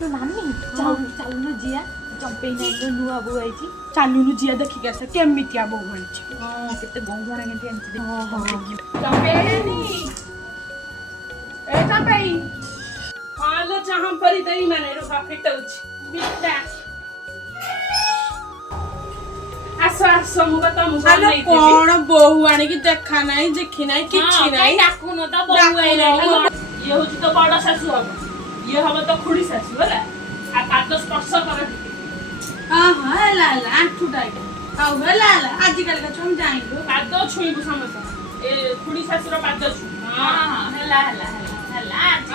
नानी चालू जिया चंपे नुआ बो आई चालू जिया देखिक आस केमितिया बो आई केते गहना केते आंची चंपे ए चंपे हालो चाहम परी दई माने रो फिटौछ बिटा आसो आसो मु बता मु हेलो कोन बहु आनी की देखा नाही देखि नाही किछि नाही डाकू न त बहु आइले ये होची तो बड़ सासू हम ये हम तो खुड़ी सासू होला आ पाद स्पर्श कर हां हां ला ला आठु डाई आउ ला ला आज कल का हम जाइबो पाद छुईबु समस्त ए खुड़ी सासुर पाद छु हां हां हला हला हला आज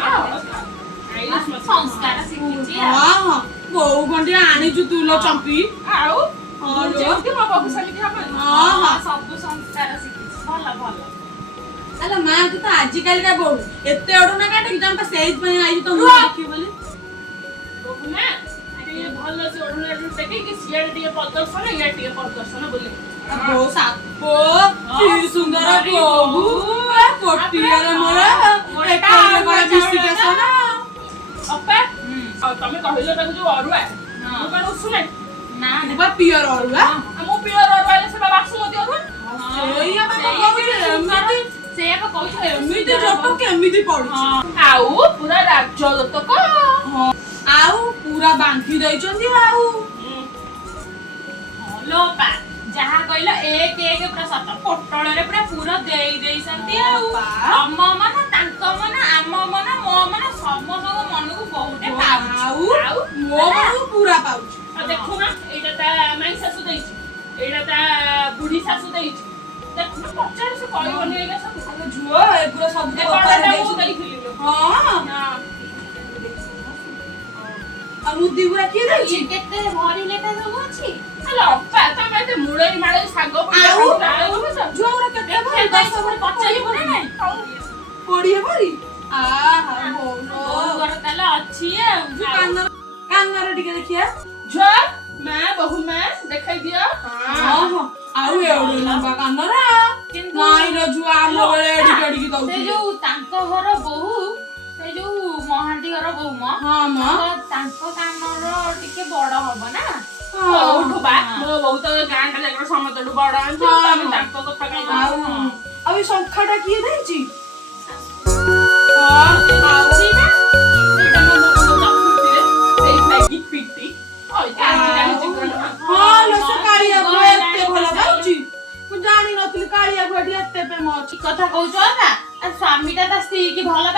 संस्कार सिखिछि हां हां बहु गंडी आनी छु तू लो चंपी आउ हां जेति म बाबू समिति हम हां हां सब संस्कार सिखिछि भला भला अला मां तू तो आज कल का बहु एते ओडो ना काटे जम पे सेज पे आई तो मु देखि बोली बाबू ना ये भलो से ओढना देखि कि सियाड दिए प्रदर्शन या टिए प्रदर्शन बोले बहु सापो की सुंदर बहु कोटियार मोरा एटा बड़ा विशिकेशन अपा तमे कहिलो त जो अरुआ मु कन सुने ना बा पियर अरुआ मु पियर अरुआ से बासुमती अरुआ सेया बा कहू से अब कहू एमिति जटो केमिति पड़ी आउ पूरा राज्य तक आउ पूरा बांधी दैचंदी आउ लो पा जहा कहलो एक एक पूरा सत पोटळ रे पूरा देई देइसंती आउ हम मन तांको मन आम मन मो मन समस्त मन को बहुते पाउ आउ मो मन पूरा पाउ देखु ना एटा ता माई सासु देइछि एटा ता बुढी सासु देइछि देखु ना पचार से कहि बनेगा सब अरे जुओ ए पूरा सब ए को बड़ा देइछि मु देखिली हां आ मुद्दी पूरा की दैछि ये केते भरी लेटा सब अछि हेलो पा तमे ते मुळई माळे साग आउ पडा जुओ रा केते भरी दस पर पचाली बने नै पड़ी भरी आ हा बोलो गोर ताला अछि आ जु कानर कानर टिके देखिया जो मैं बहु मैं देखाई दियो हां हां आउ एवडी लंबा कानर नाइ रे जुआ मोर एडी केडी दउ से जो तांको घर बहु से जो महांती घर बहु म हां मां तांको कानर टिके बड़ होबो ना बहुत बा मो बहुत गांटा जाकर समतडु बड़ आंछ तमे ताको कथा कहि आउ अब ई संखाटा किए दैछि हां आउची ना एटा मो दखुतिरे सेई लागी पिटी ओइ कांची चिकन हां लो सकाळिया को एते भला बाउची मु जानि नथिल काळिया भडी एते पे मो की कथा कहउछ ना आ स्वामीटा ता स्त्री की भला